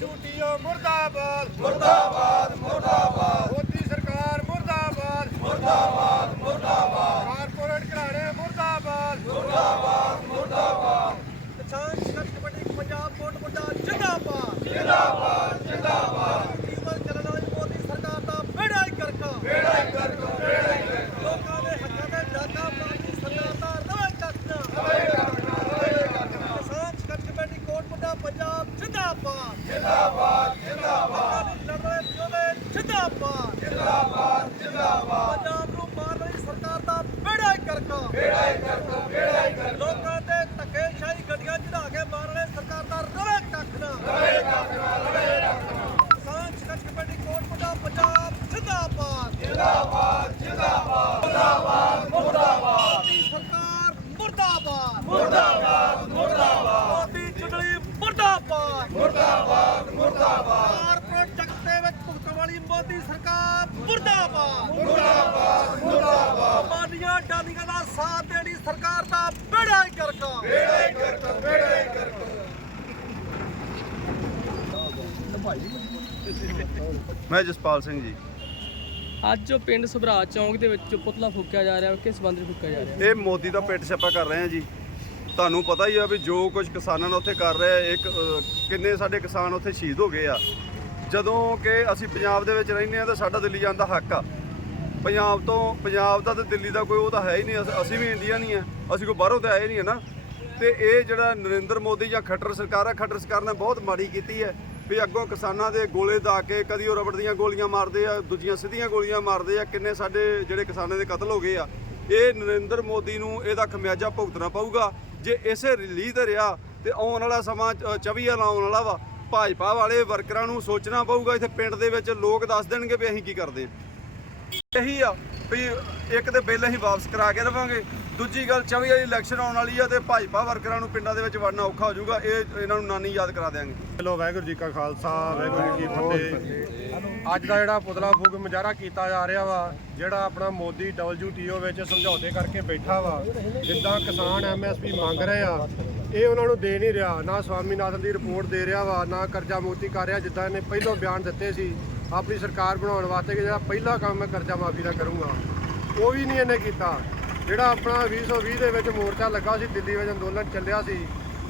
WTO ਮੁਰਦਾਬਾਦ। ਮੁਰਦਾਬਾਦ ਮੁਰਦਾਬਾਦ। ਮੋਦੀ ਸਰਕਾਰ ਮੁਰਦਾਬਾਦ। ਮੁਰਦਾਬਾਦ ਮੁਰਦਾਬਾਦ। ਕਾਰਪੋਰੇਟ ਘਰਾਣੇ ਮੁਰਦਾਬਾਦ। ਮੁਰਦਾਬਾਦ ਮੁਰਦਾਬਾਦ। ਕਿਸਾਨ ਸੰਘਰਸ਼ ਕਮੇਟੀ ਪੰਜਾਬ ਕੋਟ ਮੁੰਡਾ ਜਿੰਦਾਬਾਦ। ਜਿੰਦਾਬਾਦ ਜਿੰਦਾਬਾਦ ਜੀਵਨ ਚੱਲਣ ਵਾਲੀ ਮੋਦੀ ਸਰਕਾਰ ਦਾ ਬੇੜਾ ਹੀ ਕਰਕਾ ਬੇੜਾ ਹੀ ਕਰਕਾ ਬੇੜਾ ਹੀ ਕਰਕਾ ਲੋਕਾਂ ਦੇ ਹੱਕਾਂ ਦੇ ਡਾਕਾ ਪਾਰਟੀ ਸਰਕਾਰ ਦਾ ਰਵੇ ਕੱਟਣਾ ਰਵੇ ਕੱਟਣਾ ਰਵੇ ਕੱਟਣਾ ਕਿਸਾਨ ਸੰਘਰਸ਼ ਕਮੇਟੀ ਕੋਟ ਮੁੰਡਾ ਪੰਜਾਬ ਜਿੰਦਾਬਾਦ ਜਿੰਦਾਬਾਦ ਜਿੰਦਾਬਾਦ ਲੜਵੇਂ ਜੋਦੇ ਜਿੰਦਾਬਾਦ ਜਿੰਦਾਬਾਦ ਜਿੰਦਾਬਾਦ ਪੰਜਾਬ ਨੂੰ ਮਾਰ ਰਹੀ ਸਰਕਾਰ ਦਾ ਬੇੜਾ ਹੀ ਕਰਕਾ ਬੇੜਾ ਹੀ ਕਰਕਾ ਬੇੜਾ ਹੀ ਕਰਕਾ ਲੋਕਾਂ ਤੇ ਧੱਕੇਸ਼ਾਹੀ ਗੱਡੀਆਂ ਚੜਾ ਕੇ ਮਾਰ ਰਹੇ ਸਰਕਾਰ ਦਾ ਰਵੇ ਕੱਖਣਾ ਰਵੇ ਕੱਖਣਾ ਰਵੇ ਕੱਖਣਾ ਕਿਸਾਨ ਸੰਘਰਸ਼ ਕਮੇਟੀ ਕੋਟ ਮੁੰਡਾ ਪੰਜਾਬ ਜਿੰਦਾਬਾਦ ਜਿੰਦਾਬਾਦ ਜਿੰਦਾਬਾਦ ਮੁਰਦਾਬਾਦ ਮੁਰਦਾਬਾਦ ਸਰਕਾਰ ਮੁਰਦਾਬਾਦ ਮੁਰਦਾਬਾਦ। ਮੁਰਦਾਬਾਦ ਮੋਦੀ ਚੁਗਲੀ ਮੁਰਦਾਬਾਦ। ਮੁਰਦਾਬਾਦ ਮੁਰਦਾਬਾਦ। ਕਾਰਪੋਰੇਟ ਜਗਤੇ ਵਿੱਚ ਭੁਗਤਣ ਵਾਲੀ ਮੋਦੀ ਸਰਕਾਰ ਮੁਰਦਾਬਾਦ। ਮੁਰਦਾਬਾਦ ਮੁਰਦਾਬਾਦ। ਮਾਨੀਆਂ ਡਾਲੀਆਂ ਦਾ ਸਾਥ ਦੇਣੀ ਸਰਕਾਰ ਦਾ ਬੇੜਾ ਹੀ ਕਰਕਾ ਬੇੜਾ ਹੀ ਕਰਕਾ ਬੇੜਾ ਹੀ ਕਰਕਾ ਮੈਂ ਜਸਪਾਲ ਸਿੰਘ ਜੀ। ਅੱਜ ਜੋ ਪਿੰਡ ਸੁਭਰਾ ਚੌਂਕ ਦੇ ਵਿੱਚ ਜੋ ਪੁਤਲਾ ਫੂਕਿਆ ਜਾ ਰਿਹਾ ਉਹ ਕਿਸ ਸੰਬੰਧ ਵਿੱਚ ਫੂਕਿਆ ਜਾ ਰਿਹਾ? ਇਹ ਮੋਦੀ ਦਾ ਪਿੱਟ ਛਾਪਾ ਕਰ ਰਹੇ ਆ ਜੀ। ਤੁਹਾਨੂੰ ਪਤਾ ਹੀ ਆ ਵੀ ਜੋ ਕੁਝ ਕਿਸਾਨਾਂ ਨਾਲ ਉੱਥੇ ਕਰ ਰਿਹਾ ਆ, ਇੱਕ ਕਿੰਨੇ ਸਾਡੇ ਕਿਸਾਨ ਉੱਥੇ ਸ਼ਹੀਦ ਹੋ ਗਏ ਆ। ਜਦੋਂ ਕਿ ਅਸੀਂ ਪੰਜਾਬ ਦੇ ਵਿੱਚ ਰਹਿੰਦੇ ਆ ਤਾਂ ਸਾਡਾ ਦਿੱਲੀ ਜਾਣ ਦਾ ਹੱਕ ਆ। ਪੰਜਾਬ ਤੋਂ ਪੰਜਾਬ ਦਾ ਤੇ ਦਿੱਲੀ ਦਾ ਕੋਈ ਉਹ ਤਾਂ ਹੈ ਹੀ ਨਹੀਂ ਅਸੀਂ ਵੀ ਇੰਡੀਆ ਨਹੀਂ ਆ ਅਸੀਂ ਕੋਈ ਬਾਹਰੋਂ ਤਾਂ ਆਏ ਨਹੀਂ ਹੈ ਨਾ। ਤੇ ਇਹ ਜਿਹੜਾ ਨਰਿੰਦਰ ਮੋਦੀ ਜਾਂ ਖੱਟਰ ਸਰਕਾਰ ਆ ਖੱਟਰ ਸਰਕਾਰ ਨੇ ਬਹੁਤ ਮਾੜੀ ਕੀਤੀ ਹੈ ਵੀ ਅੱਗੋਂ ਕਿਸਾਨਾਂ ਦੇ ਗੋਲੇ ਦਾ ਕੇ ਕਦੀ ਉਹ ਰਬੜ ਦੀਆਂ ਗੋਲੀਆਂ ਮਾਰਦੇ ਆ ਦੂਜੀਆਂ ਸਿੱਧੀਆਂ ਗੋਲੀਆਂ ਮਾਰਦੇ ਆ ਕਿੰਨੇ ਸਾਡੇ ਜਿਹੜੇ ਕਿਸਾਨਾਂ ਦੇ ਕਤਲ ਹੋ ਗਏ ਆ। ਇਹ ਨਰਿੰਦਰ ਮੋਦੀ ਨੂੰ ਇਹਦਾ ਖਮਿਆਜਾ ਭੁਗਤਣਾ ਪਊਗਾ। ਜੇ ਇਸੇ ਰਿਲੀਜ਼ ਤੇ ਰਿਹਾ ਤੇ ਆਉਣ ਵਾਲਾ ਸਮਾਂ 24 ਵਾਲਾ ਆਉਣ ਵਾਲਾ ਵਾ, ਭਾਜਪਾ ਵਾਲੇ ਵਰਕਰਾਂ ਨੂੰ ਸੋਚਣਾ ਪਊਗਾ, ਇੱਥੇ ਪਿੰਡ ਦੇ ਵਿੱਚ ਲੋਕ ਦੱਸ ਦੇਣਗੇ ਵੀ ਅਸੀਂ ਕੀ ਕਰਦੇ ਹਾਂ। ਇਹੀ ਆ ਵੀ ਇੱਕ ਤੇ ਬਿੱਲ ਅਸੀਂ ਵਾਪਸ ਕਰਾ ਕੇ ਦੇਵਾਂਗੇ ਦੂਜੀ ਗੱਲ 24 ਵਾਲੀ ਇਲੈਕਸ਼ਨ ਆਉਣ ਵਾਲੀ ਆ ਤੇ ਭਾਜਪਾ ਵਰਕਰਾਂ ਨੂੰ ਪਿੰਡਾਂ ਦੇ ਵਿੱਚ ਵੜਨਾ ਔਖਾ ਹੋ ਜਾਊਗਾ। ਇਹ ਇਹਨਾਂ ਨੂੰ ਨਾਨੀ ਯਾਦ ਕਰਾ ਦੇਵਾਂਗੇ ਚਲੋ, ਵਾਹਿਗੁਰੂ ਜੀ ਕਾ ਖਾਲਸਾ, ਵਾਹਿਗੁਰੂ ਜੀ ਕੀ ਫਤਿਹ। ਅੱਜ ਦਾ ਜਿਹੜਾ ਪੁਤਲਾ ਫੂਕ ਮੁਜ਼ਾਹਰਾ ਕੀਤਾ ਜਾ ਰਿਹਾ ਵਾ, ਜਿਹੜਾ ਆਪਣਾ ਮੋਦੀ WTO ਵਿੱਚ ਸਮਝੌਤੇ ਕਰਕੇ ਬੈਠਾ ਵਾ, ਜਿੱਦਾਂ ਕਿਸਾਨ ਐਮਐਸਪੀ ਮੰਗ ਰਹੇ ਆ, ਇਹ ਉਹਨਾਂ ਨੂੰ ਦੇ ਨਹੀਂ ਰਿਹਾ। ਨਾ ਸਵਾਮੀਨਾਥਨ ਦੀ ਰਿਪੋਰਟ ਦੇ ਰਿਹਾ ਵਾ, ਨਾ ਕਰਜ਼ਾ ਮੁਕਤੀ ਕਰ ਰਿਹਾ, ਜਿੱਦਾਂ ਇਹਨੇ ਪਹਿਲਾਂ ਬਿਆਨ ਦਿੱਤੇ ਸੀ, ਆਪਣੀ ਸਰਕਾਰ ਬਣਾਉਣ ਵਾਸਤੇ ਕਿ ਜਿਹੜਾ ਪਹਿਲਾ ਕੰਮ ਮੈਂ ਕਰਜ਼ਾ ਮਾਫੀ ਦਾ ਕਰੂੰਗਾ। ਉਹ ਵੀ ਨਹੀਂ ਇਹਨੇ ਕੀਤਾ। ਜਿਹੜਾ ਆਪਣਾ 2020 ਦੇ ਵਿੱਚ ਮੋਰਚਾ ਲੱਗਾ ਸੀ, ਦਿੱਲੀ ਵਿੱਚ ਅੰਦੋਲਨ ਚੱਲਿਆ ਸੀ,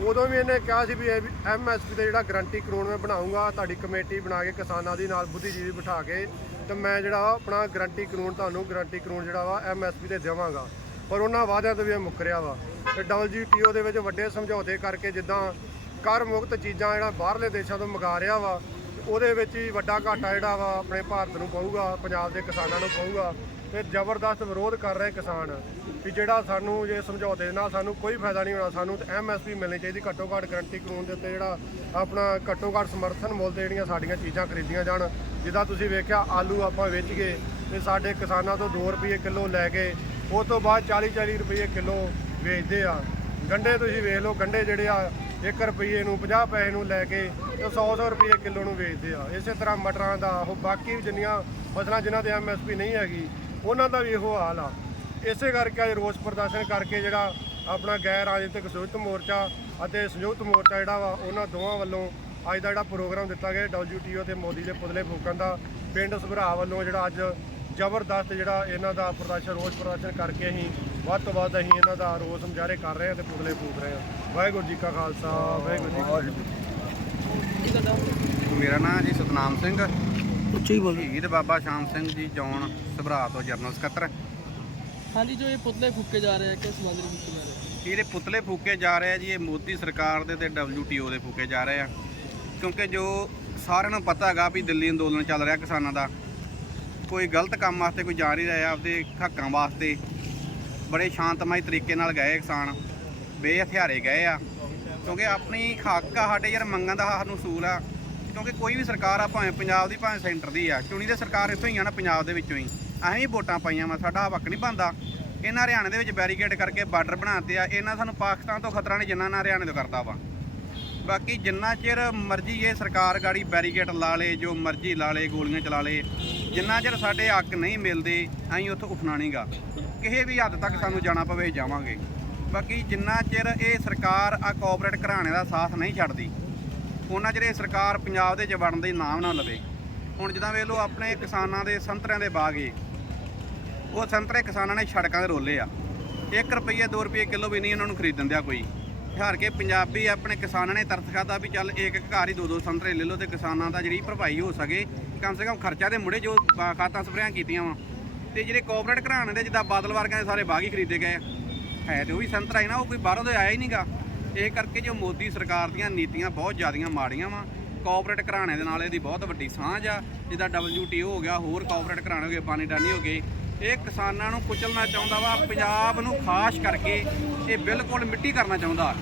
ਉਦੋਂ ਵੀ ਇਹਨੇ ਕਿਹਾ ਸੀ ਵੀ ਐਮਐਸਪੀ ਦਾ ਜਿਹੜਾ ਗਰੰਟੀ ਕਾਨੂੰਨ ਮੈਂ ਬਣਾਉਂਗਾ, ਤੁਹਾਡੀ ਕਮੇਟੀ ਬਣਾ ਕੇ ਕਿਸਾਨਾਂ ਦੀ ਨਾਲ ਬੁੱਧੀਜੀਵੀ ਬਿਠਾ ਕੇ ਤੇ ਮੈਂ ਜਿਹੜਾ ਵਾ ਆਪਣਾ ਗਰੰਟੀ ਕਾਨੂੰਨ, ਤੁਹਾਨੂੰ ਗਰੰਟੀ ਕਾਨੂੰਨ ਜਿਹੜਾ ਵਾ ਐਮਐਸਪੀ ਤੇ ਦੇਵਾਂਗਾ। ਪਰ ਉਹਨਾਂ ਵਾਅਦਿਆਂ ਤੋਂ ਵੀ ਇਹ ਮੁੱਕਰਿਆ ਵਾ। ਤੇ WTO ਦੇ ਵਿੱਚ ਵੱਡੇ ਸਮਝੌਤੇ ਕਰਕੇ ਜਿੱਦਾਂ ਕਰ ਮੁਕਤ ਚੀਜ਼ਾਂ ਜਿਹੜਾ ਬਾਹਰਲੇ ਦੇਸ਼ਾਂ ਤੋਂ ਮੰਗਾ ਰਿਹਾ ਵਾ, ਉਹਦੇ ਵਿੱਚ ਹੀ ਵੱਡਾ ਘਾਟਾ ਜਿਹੜਾ ਵਾ ਆਪਣੇ ਭਾਰਤ ਨੂੰ ਪਊਗਾ, ਪੰਜਾਬ ਦੇ ਕਿਸਾਨਾਂ ਨੂੰ ਪਊਗਾ। ਤੇ ਜ਼ਬਰਦਸਤ ਵਿਰੋਧ ਕਰ ਰਹੇ ਕਿਸਾਨ ਵੀ ਜਿਹੜਾ ਸਾਨੂੰ ਜੇ ਸਮਝੌਤੇ ਦੇ ਨਾਲ ਸਾਨੂੰ ਕੋਈ ਫਾਇਦਾ ਨਹੀਂ ਹੋਣਾ, ਸਾਨੂੰ ਤੇ ਐਮਐਸਪੀ ਮਿਲਣੀ ਚਾਹੀਦੀ, ਘੱਟੋ ਘੱਟ ਗਰੰਟੀ ਕਾਨੂੰਨ ਦੇ ਉੱਤੇ ਜਿਹੜਾ ਆਪਣਾ ਘੱਟੋ ਘੱਟ ਸਮਰਥਨ ਮੁੱਲ ਤੇ ਜਿਹੜੀਆਂ ਸਾਡੀਆਂ ਚੀਜ਼ਾਂ ਖਰੀਦੀਆਂ ਜਾਣ, ਜਿੱਦਾਂ ਤੁਸੀਂ ਵੇਖਿਆ ਆਲੂ ਆਪਾਂ ਵੇਚ ਗਏ ਤੇ ਸਾਡੇ ਕਿਸਾਨਾਂ ਤੋਂ 2 ਰੁਪਏ ਕਿਲੋ ਲੈ ਕੇ ਉਸ ਤੋਂ ਬਾਅਦ 40 40 ਰੁਪਏ ਕਿਲੋ ਵੇਚਦੇ ਆ। ਗੰਡੇ ਤੁਸੀਂ ਵੇਖ ਲਓ, ਗੰਡੇ ਜਿਹੜੇ ਆ 1 ਰੁਪਏ ਨੂੰ 50 ਪੈਸੇ ਨੂੰ ਲੈ ਕੇ ਤੇ 100 100 ਰੁਪਏ ਕਿਲੋ ਨੂੰ ਵੇਚਦੇ ਆ। ਇਸੇ ਤਰ੍ਹਾਂ ਮਟਰਾਂ ਦਾ, ਉਹ ਬਾਕੀ ਜਿੰਨੀਆਂ ਫਸਲਾਂ ਜਿਨ੍ਹਾਂ ਤੇ ਐਮਐਸਪੀ ਨਹੀਂ ਹੈਗੀ ਉਹਨਾਂ ਦਾ ਵੀ ਇਹੋ ਹਾਲ ਆ। ਇਸੇ ਕਰਕੇ ਅੱਜ ਰੋਸ ਪ੍ਰਦਰਸ਼ਨ ਕਰਕੇ ਜਿਹੜਾ ਆਪਣਾ ਗੈਰ ਰਾਜਨੀਤਿਕ ਸੰਯੁਕਤ ਮੋਰਚਾ ਅਤੇ ਸੰਯੁਕਤ ਮੋਰਚਾ ਜਿਹੜਾ ਵਾ ਉਹਨਾਂ ਦੋਵਾਂ ਵੱਲੋਂ ਅੱਜ ਦਾ ਜਿਹੜਾ ਪ੍ਰੋਗਰਾਮ ਦਿੱਤਾ ਗਿਆ WTO ਤੇ ਮੋਦੀ ਦੇ ਪੁਤਲੇ ਫੂਕਣ ਦਾ ਪਿੰਡ ਸੁਭਰਾ ਵੱਲੋਂ ਜਿਹੜਾ ਅੱਜ ਜ਼ਬਰਦਸਤ ਜਿਹੜਾ ਇਹਨਾਂ ਦਾ ਪ੍ਰਦਰਸ਼ਨ ਰੋਸ ਪ੍ਰਦਰਸ਼ਨ ਕਰਕੇ ਅਸੀਂ ਵੱਧ ਤੋਂ ਵੱਧ ਅਸੀਂ ਇਹਨਾਂ ਦਾ ਰੋਸ ਮੁਜ਼ਾਹਰੇ ਕਰ ਰਹੇ ਹਾਂ ਤੇ ਪੁਤਲੇ ਫੂਕ ਰਹੇ ਹਾਂ। ਵਾਹਿਗੁਰੂ ਜੀ ਕਾ ਖਾਲਸਾ ਵਾਹਿਗੁਰੂ ਜੀ ਕੀ ਫਤਿਹ। ਮੇਰਾ ਨਾਮ ਜੀ ਸਤਨਾਮ ਸਿੰਘ। ਉੱਚੀ ਬੋਲੋ। ਸ਼ਹੀਦ ਬਾਬਾ ਸ਼ਾਮ ਸਿੰਘ ਜੀ ਜੌਨ ਸਭਰਾ ਤੋਂ ਜਰਨਲ ਸਕੱਤਰ। ਹਾਂਜੀ ਜੋ ਇਹ ਪੁਤਲੇ ਫੂਕੇ ਜਾ ਰਹੇ ਆ ਕਿਸ ਸੰਬੰਧ ਵਿੱਚ ਫੂਕੇ ਜਾ ਰਹੇ ਆ ਇਹਦੇ ਪੁਤਲੇ ਫੂਕੇ ਜਾ ਰਹੇ ਆ ਜੀ ਇਹ ਮੋਦੀ ਸਰਕਾਰ ਦੇ ਤੇ WTO ਦੇ ਫੂਕੇ ਜਾ ਰਹੇ ਆ। ਕਿਉਂਕਿ ਜੋ ਸਾਰਿਆਂ ਨੂੰ ਪਤਾ ਹੈਗਾ ਵੀ ਦਿੱਲੀ ਅੰਦੋਲਨ ਚੱਲ ਰਿਹਾ ਕਿਸਾਨਾਂ ਦਾ। ਕੋਈ ਗਲਤ ਕੰਮ ਵਾਸਤੇ ਕੋਈ ਜਾ ਨਹੀਂ ਰਿਹਾ ਆਪਦੇ ਹੱਕਾਂ ਵਾਸਤੇ। ਬੜੇ ਸ਼ਾਂਤਮਈ ਤਰੀਕੇ ਨਾਲ ਗਏ ਕਿਸਾਨ। ਬੇਹਥਿਆਰੇ ਗਏ ਆ। ਕਿਉਂਕਿ ਆਪਣੀ ਹੱਕ ਆ ਸਾਡੇ ਯਾਰ ਮੰਗਣ ਦਾ ਸਾਨੂੰ ਅਸੂਲ ਆ। ਕਿਉਂਕਿ ਕੋਈ ਵੀ ਸਰਕਾਰ ਆ, ਭਾਵੇਂ ਪੰਜਾਬ ਦੀ, ਭਾਵੇਂ ਸੈਂਟਰ ਦੀ ਆ, ਚੁਣੀ ਦੇ ਸਰਕਾਰ ਇੱਥੋਂ ਹੀ ਆ ਨਾ, ਪੰਜਾਬ ਦੇ ਵਿੱਚੋਂ ਹੀ। ਅਸੀਂ ਵੀ ਵੋਟਾਂ ਪਾਈਆਂ ਵਾ, ਸਾਡਾ ਹੱਕ ਨਹੀਂ ਬਣਦਾ। ਇਹਨਾਂ ਹਰਿਆਣੇ ਦੇ ਵਿੱਚ ਬੈਰੀਕੇਡ ਕਰਕੇ ਬਾਰਡਰ ਬਣਾਤੇ ਆ, ਇਹਨਾਂ ਸਾਨੂੰ ਪਾਕਿਸਤਾਨ ਤੋਂ ਖਤਰਾ ਨਹੀਂ ਜਿੰਨਾ ਨਾ ਹਰਿਆਣੇ ਤੋਂ ਕਰਦਾ ਵਾ। ਬਾਕੀ ਜਿੰਨਾ ਚਿਰ ਮਰਜ਼ੀ ਇਹ ਸਰਕਾਰ ਗਾੜੀ ਬੈਰੀਕੇਡ ਲਾ ਲੇ, ਜੋ ਮਰਜ਼ੀ ਲਾ ਲੇ, ਗੋਲੀਆਂ ਚਲਾ ਲੇ, ਜਿੰਨਾ ਚਿਰ ਸਾਡੇ ਹੱਕ ਨਹੀਂ ਮਿਲਦੇ, ਅਸੀਂ ਉੱਥੋਂ ਉੱਠਣਾ ਨਹੀਂਗਾ ਕਿਸੇ ਵੀ ਹੱਦ ਤੱਕ ਸਾਨੂੰ ਜਾਣਾ ਪਵੇ ਜਾਵਾਂਗੇ। ਬਾਕੀ ਜਿੰਨਾ ਚਿਰ ਇਹ ਸਰਕਾਰ ਆ ਕੋਆਪਰੇਟ ਕਰਾਣੇ ਦਾ ਸਾਥ ਨਹੀਂ ਛੱਡਦੀ ਉਹਨਾਂ ਚਿਰ ਸਰਕਾਰ ਪੰਜਾਬ ਦੇ ਚ ਦੇ ਨਾਮ ਨਾ ਲਵੇ। ਹੁਣ ਜਿੱਦਾਂ ਵੇਖ ਲਓ ਆਪਣੇ ਕਿਸਾਨਾਂ ਦੇ ਸੰਤਰਿਆਂ ਦੇ ਬਾਗ ਏ। ਉਹ ਸੰਤਰੇ ਕਿਸਾਨਾਂ ਨੇ ਸੜਕਾਂ ਦੇ ਰੋਲੇ ਆ। 1 ਰੁਪਈਆ 2 ਰੁਪਈਏ ਕਿਲੋ ਵੀ ਨਹੀਂ ਉਹਨਾਂ ਨੂੰ ਖਰੀਦਣ ਦਿਆ ਕੋਈ। ਹਾਰ ਕੇ ਪੰਜਾਬੀ ਆਪਣੇ ਕਿਸਾਨਾਂ ਨੇ ਤਰਸ ਖਾਦਾ ਵੀ ਚੱਲ ਇੱਕ ਘਰ ਹੀ ਦੋ ਦੋ ਸੰਤਰੇ ਲੈ ਲਓ ਤੇ ਕਿਸਾਨਾਂ ਦਾ ਜਿਹੜੀ ਭਰਪਾਈ ਹੋ ਸਕੇ। ਕਮ ਸੇ ਕਮ ਖਰਚਾ ਦੇ ਮੁੜੇ ਜੋ ਅ, ਖਾਤਾਂ ਸਪਰੇਆਂ ਕੀਤੀਆਂ ਵਾ। ਤੇ ਜਿਹੜੇ ਕੋਆਪਰੇਟ ਘਰਾਣੇ ਦੇ ਜਿੱਦਾਂ ਬਾਦਲ ਵਰਗਿਆਂ ਦੇ ਸਾਰੇ ਬਾਗ ਹੀ ਖਰੀਦੇ ਗਏ ਹੈ ਤੇ ਉਹ ਵੀ ਸੰਤਰਾ ਹੀ ਨਾ ਉਹ ਕੋਈ ਬਾਹਰੋਂ ਦੇ ਆਇਆ ਹੀ ਨਹੀਂਗਾ ਇਹ ਕਰਕੇ ਜੋ ਮੋਦੀ ਸਰਕਾਰ ਦੀਆਂ ਨੀਤੀਆਂ ਬਹੁਤ ਜ਼ਿਆਦੀਆਂ ਮਾੜੀਆਂ ਵਾ ਕੋਆਪਰੇਟ ਘਰਾਣੇ ਦੇ ਨਾਲ ਇਹਦੀ ਬਹੁਤ ਵੱਡੀ ਸਾਂਝ ਆ, ਜਿੱਦਾਂ WTO ਹੋ ਗਿਆ, ਹੋਰ ਕੋਆਪਰੇਟ ਘਰਾਣੇ ਹੋ ਗਏ, ਪਾਣੀ ਡਾਨੀ ਹੋ ਗਏ, ਇਹ ਕਿਸਾਨਾਂ ਨੂੰ ਕੁਚਲਣਾ ਚਾਹੁੰਦਾ ਵਾ, ਪੰਜਾਬ ਨੂੰ ਖਾਸ ਕਰਕੇ ਇਹ ਬਿਲਕੁਲ ਮਿੱਟੀ ਕਰਨਾ ਚਾਹੁੰਦਾ।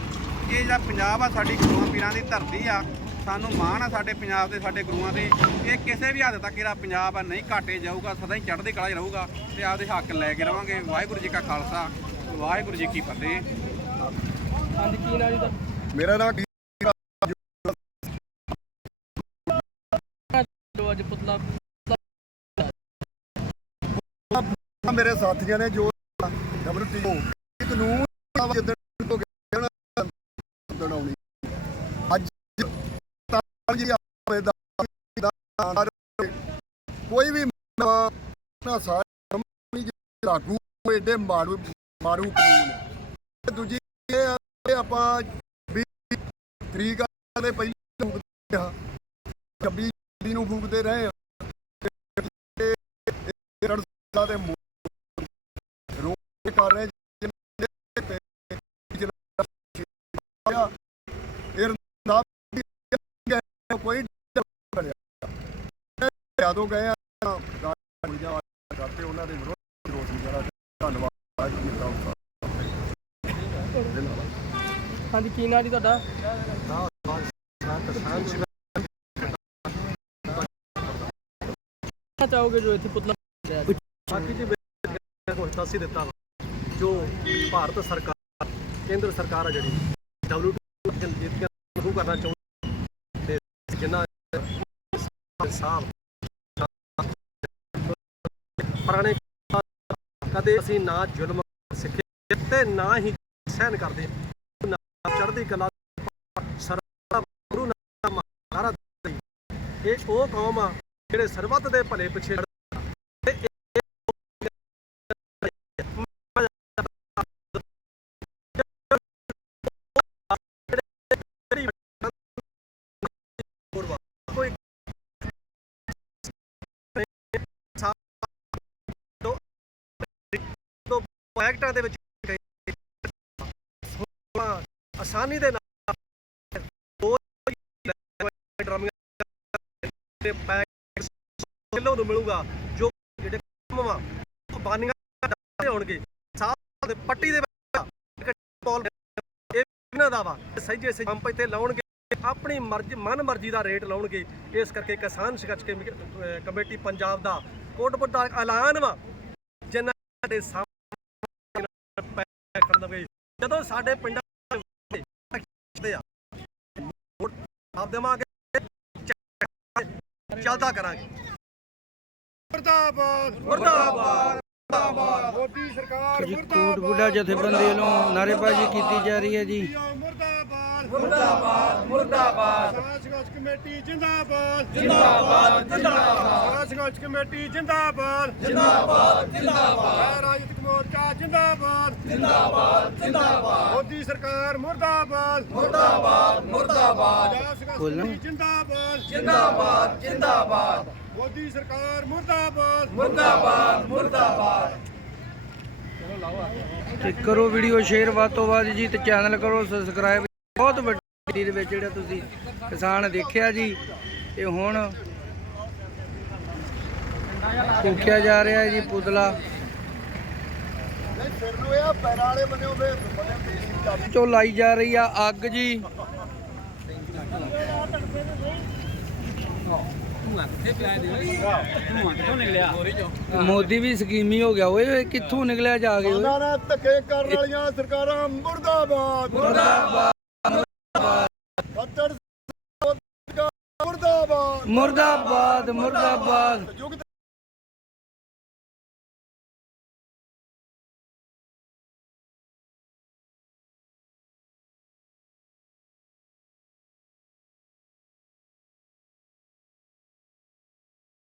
ਇਹ ਜਿਹੜਾ ਪੰਜਾਬ ਆ, ਸਾਡੀ ਗੁਰੂਆਂ ਪੀਰਾਂ ਦੀ ਧਰਤੀ ਆ, ਸਾਨੂੰ ਮਾਣ ਆ ਸਾਡੇ ਪੰਜਾਬ ਦੇ, ਸਾਡੇ ਗੁਰੂਆਂ ਦੇ। ਇਹ ਕਿਸੇ ਵੀ ਹੱਦ ਤੱਕ ਜਿਹੜਾ ਪੰਜਾਬ ਆ, ਨਹੀਂ ਘਾਟੇ ਜਾਊਗਾ, ਸਦਾ ਹੀ ਚੜ੍ਹਦੇ ਕਲਾ 'ਚ ਰਹੂਗਾ ਤੇ ਆਪਦੇ ਹੱਕ ਲੈ ਕੇ ਰਵਾਂਗੇ। ਵਾਹਿਗੁਰੂ ਜੀ ਕਾ ਖਾਲਸਾ, ਵਾਹਿਗੁਰੂ ਜੀ ਕੀ ਫਤਿਹ। ਹਾਂਜੀ ਕੀ ਨਾਂ ਜੀ ਤੁਹਾਡਾ ਮੇਰਾ ਨਾਮ ਜੋ ਅੱਜ ਪੁਤਲਾ ਮੇਰੇ ਸਾਥੀਆਂ ਨੇ ਜੋ ਡਬਲਯੂਟੀਓ ਕਾਨੂੰਨ ਜਿੱਦਣ ਤੋਂ ਗਿਆ ਨੇ ਆਉਣੀ। ਅੱਜ ਤਾਂ ਜੀ ਆਪਣੇ ਦਾ ਦਾ- ਕੋਈ ਵੀ ਨਾ ਨਾ ਸਾਰੇ ਲਾਗੂ ਐਡੇ ਮਾਰੂ ਮਾਰੂ ਕਾਨੂੰਨ ਤੇ ਦੂਜੀ ਇਹ ਆ ਆਪਾਂ ਵੀ ਤਰੀਕ ਦੇ ਪਹਿਲਾਂ ਫੂਕਦੇ ਹਾਂ। 26 ਨੂੰ ਫੂਕਦੇ ਰਹੇ ਹਾਂ। ਦੇ ਮੂੰਹ ਕਰ ਰਹੇ ਕੋਈ ਕਰਿਆ ਗਏ ਆ ਕਰਦੇ ਉਹਨਾਂ ਦੇ ਵਿਰੋਧ ਵਿਰੋਧ ਵਗੈਰਾ ਧੰਨਵਾਦ ਜੀ ਦਾ ਹਾਂਜੀ, ਕੀ ਨਾਂ ਜੀ ਤੁਹਾਡਾ ਕਹਿਣਾ ਚਾਹੋਗੇ ਜੋ ਇੱਥੇ ਪੁਤਲਾ ਬਾਕੀ ਜੀ ਹੁਣ ਦੱਸ ਹੀ ਦਿੱਤਾ ਵਾ। ਜੋ ਭਾਰਤ ਸਰਕਾਰ, ਕੇਂਦਰ ਸਰਕਾਰ ਆ ਜਿਹੜੀ ਡਬਲਯੂਟੀਓ ਨੀਤੀਆਂ ਲਾਗੂ ਕਰਨਾ ਚਾਹੁੰਦੀ ਤੇ ਜਿੰਨਾ ਸਾਹਿਬ ਪੁਰਾਣੇ ਕਦੇ ਅਸੀਂ ਨਾ ਜ਼ੁਲਮ ਸਿੱਖੇ ਤੇ ਨਾ ਹੀ ਸਹਿਨ ਕਰਦੇ ਚੜ੍ਹਦੀ ਕਲਾ ਸਰਦਾ ਗੁਰੂ ਨਾਨਕ ਮਹਾਰਾਜ ਇਹ ਉਹ ਕੌਮ ਆ ਜਿਹੜੇ ਸਰਬੱਤ ਦੇ ਭਲੇ ਪਿੱਛੇ ਐਕਟਾਂ ਦੇ ਵਿੱਚ ਗਏ ਸੋਲਾਂ ਆਸਾਨੀ ਦੇ ਨਾਲ ਦੋ ਡਰਮ ਤੇ ਪੈਕ ਕਿਲੋ ਨੂੰ ਮਿਲੂਗਾ, ਜੋ ਜਿਹੜੇ ਕੰਮ ਬਾਨੀਆਂ ਦੇ ਹੋਣਗੇ ਸਾਹ ਦੇ ਪੱਟੀ ਦੇ ਵਿੱਚ ਇਹ ਇਹਨਾਂ ਦਾ ਵਾ ਸਹੀਜੇ ਸਹੀ ਪੰਪ ਇੱਥੇ ਲਾਉਣਗੇ, ਆਪਣੀ ਮਰਜ਼ੀ ਮਨ ਮਰਜ਼ੀ ਦਾ ਰੇਟ ਲਾਉਣਗੇ, ਇਸ ਕਰਕੇ ਕਿਸਾਨ ਸੰਘਰਸ਼ ਕਮੇਟੀ ਪੰਜਾਬ ਦਾ ਕੋਟਪੁਰ ਦਾ ਐਲਾਨ ਵਾ, ਜਿਨ੍ਹਾਂ ਦੇ ਸਾਹਮਣੇ ਜਦੋਂ ਸਾਡੇ ਪਿੰਡਾਂ ਦੇ ਆ ਵੋਟ ਆਪ ਦੇਵਾਂਗੇ। ਚੱਲਦਾ ਕਰਾਂਗੇ। ਮੁਰਦਾਬਾਦ। ਮੁਰਦਾਬਾਦ। ਮੋਦੀ ਸਰਕਾਰ ਜੀ ਕੋਟਬੁੱਢਾ ਜਥੇਬੰਦੀ ਵੱਲੋਂ ਨਾਅਰੇਬਾਜ਼ੀ ਕੀਤੀ ਜਾ ਰਹੀ ਹੈ ਜੀ। ਮੁਰਦਾਬਾਦ। ਮੁਰਦਾਬਾਦ। ਮੁਰਦਾਬਾਦ। ਕਮੇਟੀ ਜਿੰਦਾਬਾਦ। ਜਿੰਦਾਬਾਦ। ਜਿੰਦਾਬਾਦ। ਸੰਘਰਸ਼ ਕਮੇਟੀ ਜਿੰਦਾਬਾਦ। ਜਿੰਦਾਬਾਦ ਜਿੰਦਾਬਾਦ। ਰਾਜਨੀਤਿਕ ਮੋਰਚਾ ਜਿੰਦਾਬਾਦ। ਜਿੰਦਾਬਾਦ ਜਿੰਦਾਬਾਦ। ਮੋਦੀ ਸਰਕਾਰ ਮੁਰਦਾਬਾਦ। ਮੁਰਦਾਬਾਦ ਮੁਰਦਾਬਾਦ। ਜਿੰਦਾਬਾਦ। ਜਿੰਦਾਬਾਦ ਜਿੰਦਾਬਾਦ। ਮੋਦੀ ਸਰਕਾਰ ਮੁਰਦਾਬਾਦ। ਤੇ ਕਰੋ ਵੀਡੀਓ ਸ਼ੇਅਰ ਵੱਧ ਤੋਂ ਵੱਧ ਜੀ ਤੇ ਚੈਨਲ ਕਰੋ ਸਬਸਕ੍ਰਾਈਬ। ਬਹੁਤ ਵੱਡੀ ਦੇ ਵਿੱਚ ਜਿਹੜਾ ਤੁਸੀਂ ਕਿਸਾਨ ਦੇਖਿਆ ਜੀ ਤੇ ਹੁਣ ਫੂਕਿਆ ਜਾ ਰਿਹਾ ਹੈ ਜੀ ਪੁਤਲਾ। ਚੋ ਲਾਈ ਜਾ ਰਹੀ ਆ ਅੱਗ ਜੀ। ਮੋਦੀ ਵੀ ਸਕੀਮੀ ਹੋ ਗਿਆ ਓਏ ਇਹ ਕਿੱਥੋਂ ਨਿਕਲਿਆ ਜਾ ਕੇ ਓਏ? ਉਹਨਾਂ ਧੱਕੇ ਕਰਨ ਵਾਲੀਆਂ ਸਰਕਾਰਾਂ ਮੁਰਦਾਬਾਦ। ਮੁਰਦਾਬਾਦ। ਮੁਰਦਾਬਾਦ। ਮੁਰਦਾਬਾਦ ਮੁਰਦਾਬਾਦ। ਯੁੱਗ